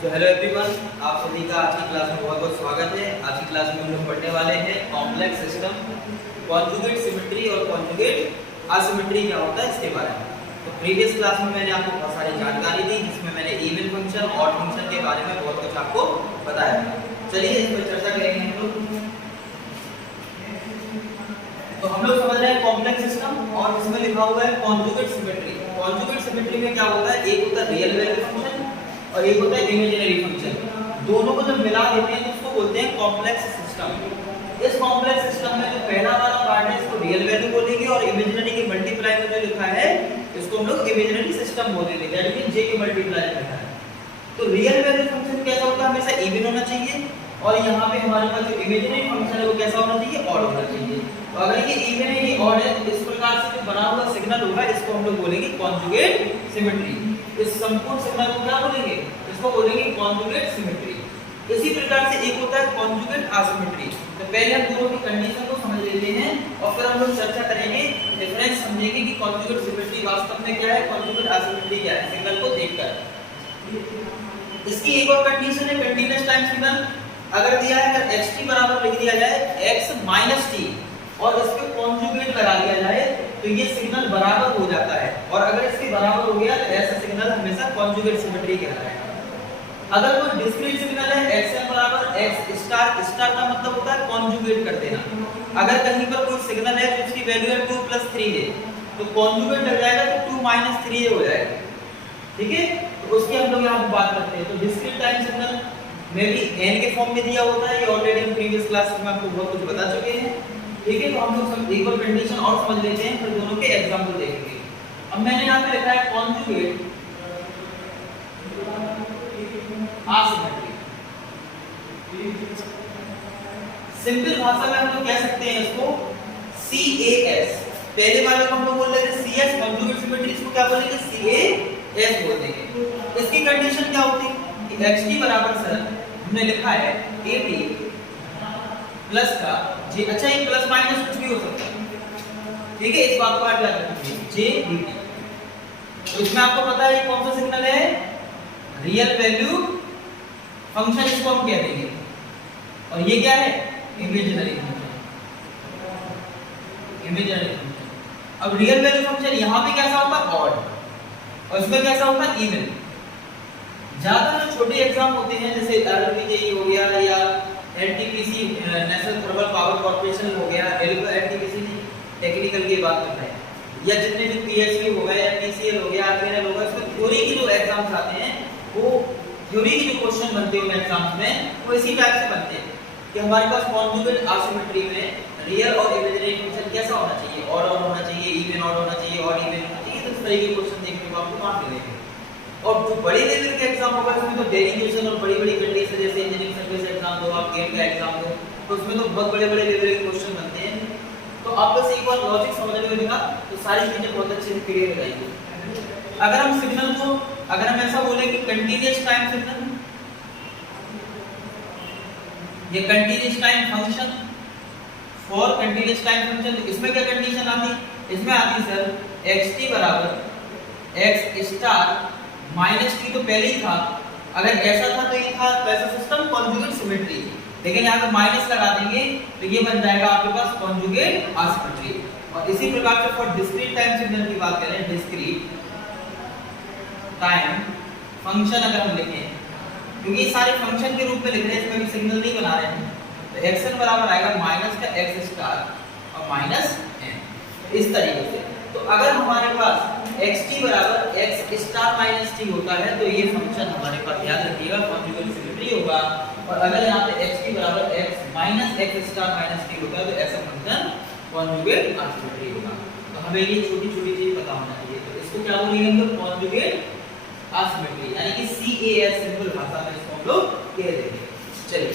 तो hello everyone, आप सभी का आज की क्लास में बहुत बहुत स्वागत है। आज की क्लास में हम लोग पढ़ने वाले हैं कॉम्प्लेक्स सिस्टम, कॉन्जुगेट सिमेट्री और कॉन्जुगेट असिमेट्री क्या होता है इसके बारे में। तो प्रीवियस क्लास में मैंने आपको बहुत सारी जानकारी दी, जिसमें मैंने इवन फंक्शन और फंक्शन के बारे में बहुत कुछ आपको बताया। चलिए इस पर चर्चा करेंगे हम लोग। तो हम लोग समझ रहे हैं कॉम्प्लेक्स सिस्टम और इसमें लिखा हुआ है कॉन्जुगेट सिमेट्री। कॉन्जुगेट सिमेट्री में क्या होता है, एक होता है रियल वैल्यू फंक्शन और एक होता है इमेजिनरी फंक्शन। दोनों को जब मिला देते हैं तो उसको बोलते हैं कॉम्प्लेक्स सिस्टम। इस कॉम्प्लेक्स सिस्टम में जो पहला वाला पार्ट है इसको रियल वैल्यू बोलेंगे और इमेजिनरी के मल्टीप्लाई में जो लिखा है इसको हम लोग इमेजिनरी सिस्टम बोलेंगे, दैट मींस जे के मल्टीप्लाई लिखा है। तो रियल वैल्यू फंक्शन कैसा होता है, हमेशा इवन होना चाहिए और यहाँ पे हमारे पास जो इमेजिनरी फंक्शन है वो कैसा होना चाहिए, ऑड होना चाहिए। तो अगर ये इवन है ये ऑड है तो इस प्रकार से जो बना हुआ सिग्नल होगा इसको हम लोग बोलेंगे कॉन्जुगेट सिमेट्री। इस संपूर्ण सिग्नल को क्या बोलेंगे, इसको बोलेंगे कॉन्जुगेट सिमेट्री। इसी प्रकार से एक होता है कॉन्जुगेट असिमेट्री। तो पहले हम दोनों की कंडीशन को समझ लेते हैं और फिर हम लोग चर्चा करेंगे, डिफरेंस समझेंगे कि कॉन्जुगेट सिमेट्री वास्तव में क्या है, कॉन्जुगेट असिमेट्री क्या है, सिग्नल को देखकर। इसकी एक और कंडीशन है कंटीन्यूअस टाइम सिग्नल। अगर दिया है अगर xt बराबर लिख दिया जाए x माइनस t और इसके कॉन्जुगेट लगा दिया जाए तो ये सिग्नल बराबर हो जाता है, और अगर इसके बराबर हो गया तो ऐसा सिग्नल हमेशा कॉन्जुगेट सिमेट्री कहलाएगा। अगर कोई डिस्क्रीट सिग्नल है xm बराबर x स्टार, स्टार का मतलब होता है कॉन्जुगेट कर देना। अगर कहीं पर कोई सिग्नल है जिसकी वैल्यू है 2 + 3 है तो कॉन्जुगेट लग जाएगा तो 2 - 3 हो जाएगा, ठीक है। तो उसकी हम लोग यहाँ बात करते हैं। तो डिस्क्रीट टाइम सिग्नल में भी n के फॉर्म में दिया होता है, ये ऑलरेडी हम प्रीवियस क्लास में आपको बहुत कुछ बता चुके हैं, ठीक है। तो हम लोग सब एक और कंडीशन और समझ लेते हैं, फिर दोनों के एग्जांपल देखेंगे। अब मैंने यहाँ पे लिखा है कॉन्जुगेट असिमेट्री। सिंपल भाषा में हम लोग कह सकते हैं इसको CAS। पहले वाले को हम लोग बोल रहे थे CS, कॉन्जुगेट सिमेट्री इसको क्या बोलेंगे, CAS बोल देंगे। इसकी कंडीशन क्या होती है कि xt बराबर सर हमने लिखा है AT प्लस का J, अच्छा ये प्लस माइनस कुछ भी हो सकता है, ठीक है, इस बात को आप याद रखिए, JDT। तो इसमें आपको पता है ये कौन सा सिग्नल है, रियल वैल्यू फंक्शन इसको हम कह देंगे, और ये क्या है, इमेजिनरी फंक्शन, इमेजिनरी फंक्शन। अब रियल वैल्यू फंक्शन यहाँ पे कैसा होता है, ऑड, और इसमें कैसा होता है, इवन। ज्यादा जो छोटे एग्जाम होते हैं जैसे RRBJE हो गया या NTPC national thermal power corporation हो गया, NTPC टेक्निकल की बात करते हैं, या जितने भी PSC हो गए या PCL हो गया, RPNL हो गया, उसमें थ्योरी की जो एग्जाम्स आते हैं वो थ्योरी के जो क्वेश्चन बनते हैं उन एग्जाम्स में वो इसी टाइप से बनते हैं कि हमारे पास कॉन्जुगेट असिमेट्री में रियल और इमेजिनरी फंक्शन कैसा होना चाहिए, ऑड होना चाहिए, इवन ऑड होना चाहिए, ऑड इवन होना चाहिए। तो इस तरह के क्वेश्चन देखने को आपको वहां मिलेंगे। और जो बड़े लेवल के एग्जाम होगा उसमें तो डेरिवेशन और बड़ी-बड़ी कंडीशन जैसे इंजीनियरिंग सर्विस एग्जाम दो, आप गेट का एग्जाम दो, तो उसमें तो बहुत बड़े-बड़े लेवल के क्वेश्चन बनते हैं। तो आप बस एक बार लॉजिक समझने में दिखा तो सारी चीजें बहुत अच्छे से क्लियर हो जाएंगी। अगर हम सिग्नल को, अगर हम ऐसा बोले कि कंटीन्यूअस टाइम सिग्नल, ये continuous time function for continuous time function, इसमें क्या कंडीशन आती, इसमें आती सर xt बराबर x स्टार माइनस t, तो पहले ही था, अगर ऐसा था तो ये था तो ऐसा सिस्टम कॉन्जुगेट सिमेट्री, लेकिन यहाँ पे माइनस लगा देंगे तो ये बन जाएगा आपके पास कॉन्जुगेट असिमेट्री। और इसी प्रकार से फॉर डिस्क्रीट टाइम सिग्नल की बात करें, डिस्क्रीट टाइम फंक्शन अगर हम लिखें, क्योंकि ये सारे फंक्शन के रूप में लिख रहे हैं, इसमें भी सिग्नल नहीं बना रहे हैं, तो xn बराबर आएगा माइनस का x स्टार और माइनस n, इस तरीके से। तो अगर हमारे पास xt बराबर x स्टार माइनस t होता है तो ये फंक्शन हमारे पास याद रखिएगा कॉन्जुगेट सिमेट्री होगा, और अगर यहाँ पे xt बराबर x minus x star minus t होता है तो ऐसा फंक्शन कॉन्जुगेट असिमेट्री होगा। तो हमें ये छोटी-छोटी चीज पता होना चाहिए। तो इसको क्या बोलेंगे हम लोग, कॉन्जुगेट असिमेट्री, यानी कि CAS सिंपल भाषा में इसको हम लोग कह देंगे। चलिए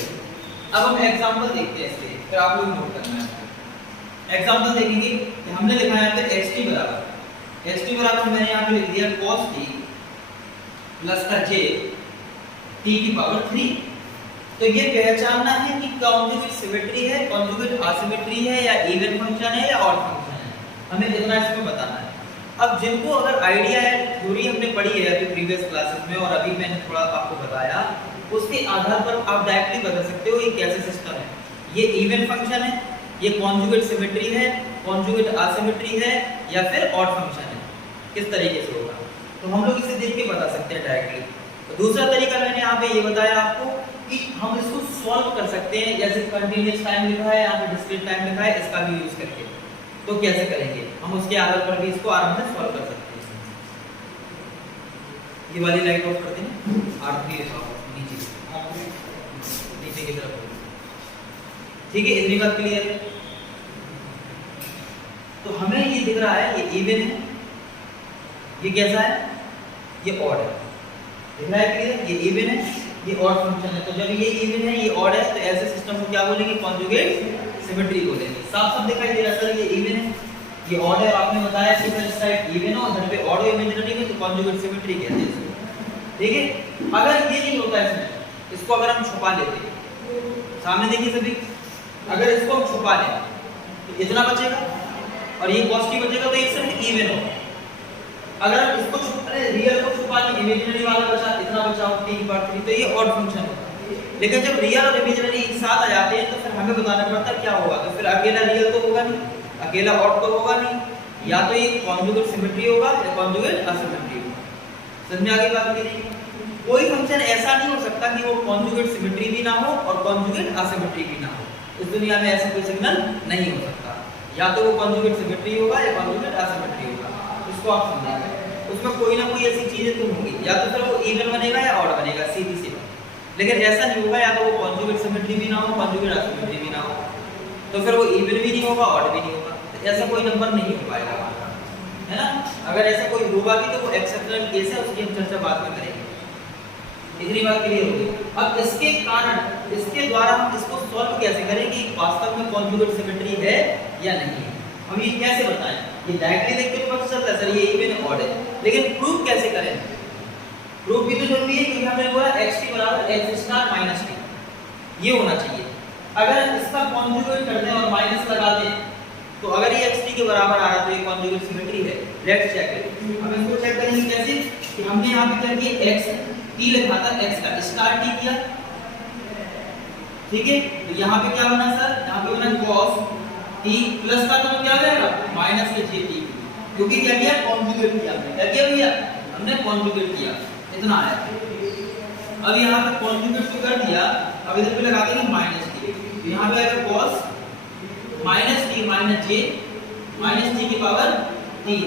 अब हम एग्जांपल देखते हैं इसके, फिर आप लोग नोट करना है। एग्जांपल देखेंगे कि हमने लिखा है यहाँ पे xt बराबर मैंने यहाँ पे लिख दिया cos t प्लस का j t की पावर 3। तो ये पहचानना है कि कॉन्जुगेट सिमेट्री है, कॉन्जुगेट असिमेट्री है, या इवन फंक्शन है या ऑड फंक्शन है, हमें इतना इसमें बताना है। अब जिनको अगर आइडिया है, थ्योरी हमने पढ़ी है अभी प्रीवियस क्लासेस में और अभी मैंने थोड़ा आपको बताया, उसके आधार पर आप डायरेक्टली बता सकते हो ये कैसे सिस्टम है। ये इवन फंक्शन है, ये कॉन्जुगेट सिमेट्री है, कॉन्जुगेट असिमेट्री है, या फिर ऑड फंक्शन है, किस तरीके से होगा। तो हम लोग इसे देख के बता सकते हैं डायरेक्टली। तो दूसरा तरीका मैंने यहाँ पे ये बताया आपको कि हम इसको सॉल्व कर सकते हैं, जैसे कंटीन्यूअस टाइम लिखा है, यहाँ पे डिस्क्रीट टाइम लिखा है, इसका भी यूज करके। तो कैसे करेंगे हम, उसके आधार पर भी इसको आराम से सॉल्व कर सकते हैं। ये वाली लाइट ऑफ कर दें, R3 नीचे की तरफ, ठीक है, इतनी बात क्लियर है। तो हमें ये दिख रहा है ये इवन है, ये कैसा है, ये ऑड है, दिख रहा है क्लियर, ये इवन है, ये ऑड फंक्शन है। तो जब ये इवन है, ये ऑड है, तो ऐसे सिस्टम को क्या बोलेंगे, कॉन्जुगेट सिमेट्री बोलेंगे। साफ साफ दिखाई दे रहा है सर, ये इवन है, ये ऑड है, आपने बताया कि इस साइड इवन हो, इधर पे ऑड हो इमेजिनरी में, तो कॉन्जुगेट सिमेट्री कहते हैं इसको, ठीक है। अगर ये नहीं होता इसमें, इसको अगर हम छुपा लेते, सामने देखिए सभी, अगर इसको हम छुपा लें तो इतना बचेगा और ये पॉजिटिव बचेगा, तो एक साइड इवन हो। अगर हम इसको रियल को छुपा लें, इमेजिनरी वाला बचा, इतना बचा 3/3, तो ये ऑड फंक्शन होगा। लेकिन जब रियल और इमेजिनरी एक साथ आ जाते हैं तो फिर हमें बताना पड़ता है क्या होगा। तो फिर अकेला रियल तो होगा नहीं, अकेला ऑड तो होगा नहीं, या तो ये कॉन्जुगेट सिमेट्री होगा या कॉन्जुगेट असिमेट्री होगा। समझ में आ गई बात मेरी? कोई फंक्शन ऐसा नहीं हो सकता कि वो कॉन्जुगेट सिमेट्री भी ना हो और कॉन्जुगेट असिमेट्री भी ना हो। इस दुनिया में ऐसा कोई सिग्नल नहीं हो सकता, या तो वो कॉन्जुगेट सिमेट्री होगा या कॉन्जुगेट असिमेट्री होगा। इसको आप समझिए, उसमें कोई ना कोई ऐसी चीजें तो होंगी, या तो फिर वो इवन बनेगा या ऑड बनेगा, सीधी सी बात। लेकिन ऐसा नहीं होगा, या तो वो कॉन्जुगेट सिमेट्री भी ना हो, कॉन्जुगेट असिमेट्री भी ना हो, तो फिर वो इवन भी नहीं होगा, ऑड भी नहीं होगा। तो ऐसा कोई नंबर नहीं हो पाएगा, है ना। अगर ऐसा कोई होगा भी तो वो एक्सेप्शनल केस है, उसकी हम चर्चा बाद में करेंगे। इतनी बात क्लियर होगी। अब इसके कारण, इसके द्वारा हम इसको सॉल्व कैसे करें कि वास्तव में कॉन्जुगेट सिमेट्री है या नहीं है, हम ये कैसे बताएं। ये डायरेक्टली देख के तो पता चलता है सर ये इवन ऑड है, लेकिन प्रूफ कैसे करें। प्रूफ भी तो जरूरी है, क्योंकि हमने बोला xt बराबर x स्टार माइनस t, ये होना चाहिए। अगर इसका कॉन्जुगेट कर दें और माइनस लगा दें, तो अगर ये xt के बराबर आ रहा है तो ये कॉन्जुगेट सिमेट्री है। Let's check it. अब इसको चेक करेंगे कैसे, कि हमने यहां पे क्या किया, x t लिखा था, x का स्टार t किया, ठीक है। तो यहां पे क्या बना सर, यहां पे बना cos t प्लस का तो क्या जाएगा माइनस के j t, क्योंकि क्या किया, कॉन्जुगेट किया। क्या किया भैया, हमने कॉन्जुगेट किया, इतना आया। अब यहाँ पे कॉन्जुगेट तो कर दिया, अब इधर पे लगा देंगे माइनस टी, तो यहाँ पे आएगा cos माइनस टी माइनस जे माइनस टी की पावर टी।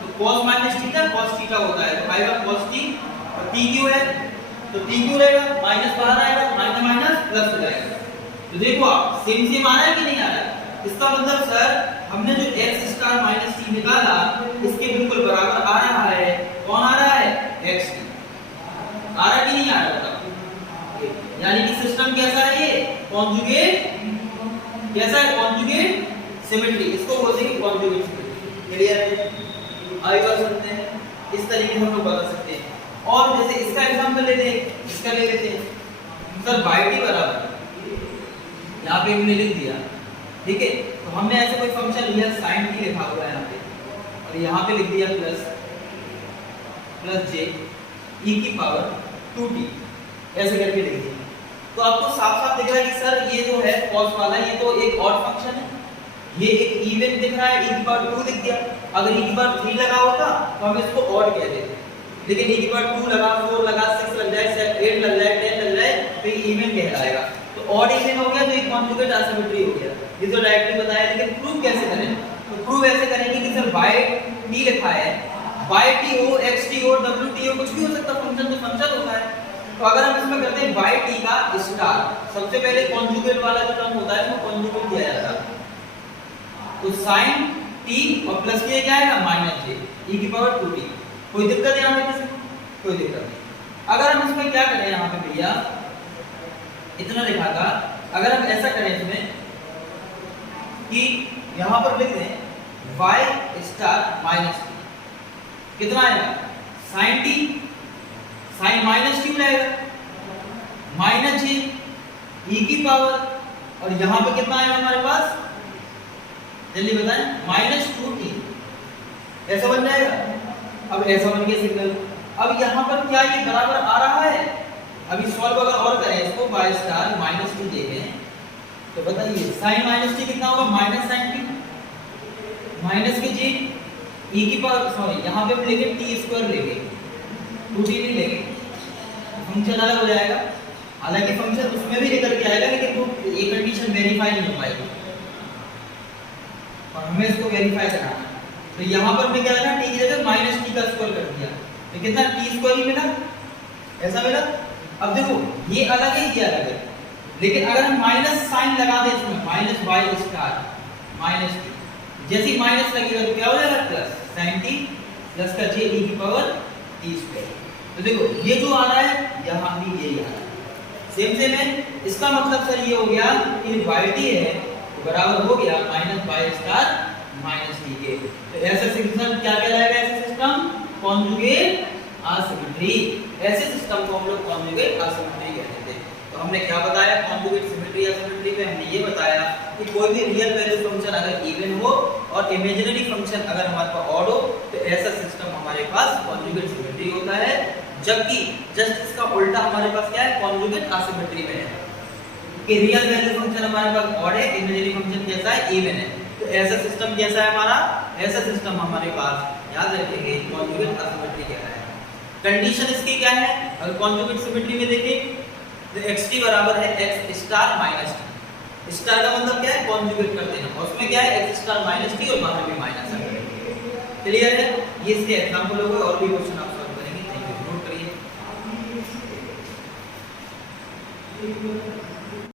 तो cos minus theta cos theta होता है, तो आएगा cos टी और टी क्यों है, तो टी क्यों रहेगा, माइनस बाहर आएगा, माइनस माइनस प्लस हो जाएगा। तो देखो आप सेम सेम आ रहा है कि नहीं आ रहा है। इसका मतलब सर हमने जो x स्टार माइनस टी निकाला, इसके बिल्कुल बराबर आ रहा है, कौन आ रहा है, x टी आ रहा कि नहीं आ रहा बताओ। यानी कि सिस्टम कैसा है, ये कॉन्जुगेट कैसा है, कॉन्जुगेट सिमेट्री, इसको बोलते हैं कॉन्जुगेट सिमेट्री। क्लियर है, आगे बढ़ सकते हैं, इस तरीके से हम लोग बता सकते हैं। और जैसे इसका एग्जांपल लेते हैं, इसका ले लेते हैं सर y t बराबर, यहाँ पे हमने लिख दिया, ठीक है। तो हमने ऐसे कोई फंक्शन लिया, sin t लिखा हुआ है यहाँ पे, और यहाँ पे लिख दिया प्लस j e की पावर 2t, ऐसे करके लिख दिया। तो आपको साफ साफ दिख रहा है कि सर ये जो है cos वाला, ये तो एक ऑड फंक्शन है, ये एक इवन दिख रहा है, e की पावर 2 लिख दिया। अगर e की पावर 3 लगा होता तो हम इसको ऑड कह देते, लेकिन e की पावर 2 लगा, 4 लगा, 6 लग जाए, 8 लग जाए, 10 लग जाए, तो ये इवन कहलाएगा। तो ऑड इवन हो गया, तो एक कॉन्जुगेट असिमेट्री हो गया। ये तो डायरेक्टली बताया, लेकिन प्रूफ कैसे करें, तो प्रूफ ऐसे करेंगे कि सर y t लिखा है, y t हो, x t हो, w t हो, कुछ भी हो सकता, फंक्शन तो फंक्शन होता है। तो अगर हम इसमें करते हैं y t का स्टार, सबसे पहले कॉन्जुगेट वाला जो टर्म होता है उसको कॉन्जुगेट किया जाता है, तो sin t और प्लस किया जाएगा माइनस j e की पावर 2t। कोई दिक्कत है यहाँ पे किसी को, कोई दिक्कत नहीं। अगर हम इसमें क्या करें, यहाँ पे भैया इतना लिखा था, अगर हम ऐसा करें इसमें कि यहाँ पर लिख दें y स्टार माइनस t, कितना आएगा, sin t, sin माइनस क्यों आएगा, माइनस j e की पावर, और यहाँ पे कितना आएगा हमारे पास, जल्दी बताएं, माइनस 2t, ऐसा बन जाएगा। अब ऐसा बन गया सिग्नल। अब यहाँ पर क्या ये बराबर आ रहा है? अभी सॉल्व अगर और करें इसको y स्टार माइनस टी देखें तो बताइए साइन माइनस टी कितना होगा? माइनस साइन टी माइनस के जी e की पावर सॉरी यहाँ पे हम लेंगे टी स्क्वायर लेंगे, 2t नहीं लेंगे, फंक्शन अलग हो जाएगा। हालांकि फंक्शन उसमें भी लेकर के आएगा लेकिन वो ये कंडीशन वेरीफाई नहीं हो पाएगी और हमें इसको वेरीफाई कराना है। तो यहाँ पर मैं क्या लगा टी की जगह माइनस टी का स्क्वायर कर दिया तो कितना टी स्क्वायर ही मिला, ऐसा मिला। अब देखो ये अलग है ये अलग है, लेकिन अगर हम माइनस साइन लगा दें इसमें minus y star minus t, जैसे ही माइनस लगेगा तो क्या हो जाएगा? प्लस साइन टी प्लस का जे e की पावर टी स्क्वायर। तो देखो ये जो आ रहा है यहाँ भी यही आ रहा है, सेम सेम है। इसका मतलब सर ये हो गया कि yt है तो बराबर हो गया minus y star minus t के। तो ऐसा सिस्टम क्या कहलाएगा? ऐसा सिस्टम कॉन्जुगेट असिमेट्री। ऐसे सिस्टम को हम लोग कॉन्जुगेट असिमेट्री कहते थे। तो हमने क्या बताया कॉन्जुगेट सिमेट्री असिमेट्री में? हमने ये बताया कि कोई भी रियल वैल्यू फंक्शन अगर इवन हो और इमेजिनरी फंक्शन अगर हमारे पास ऑड हो तो ऐसा सिस्टम हमारे पास कॉन्जुगेट सिमेट्री होता है, जबकि जस्ट इसका उल्टा हमारे पास क्या है? कॉन्जुगेट असिमेट्री में है कि रियल वैल्यू फंक्शन हमारे पास ऑड है, इमेजिनरी फंक्शन कैसा है? इवन है। तो ऐसा सिस्टम कैसा है हमारा? ऐसा सिस्टम हमारे पास याद रखेंगे कॉन्जुगेट असिमेट्री कहलाएगा। कंडीशन इसकी क्या है? अगर कॉन्जुगेट सिमेट्री में देखें तो xt बराबर है x star minus T. Star का मतलब क्या है? कॉन्जुगेट कर देना, और उसमें क्या है? x स्टार माइनस टी और बाहर भी माइनस है। क्लियर है? ये इसके एग्जांपल हो गए, और भी क्वेश्चन आप सॉल्व करेंगे। थैंक यू, नोट करिए।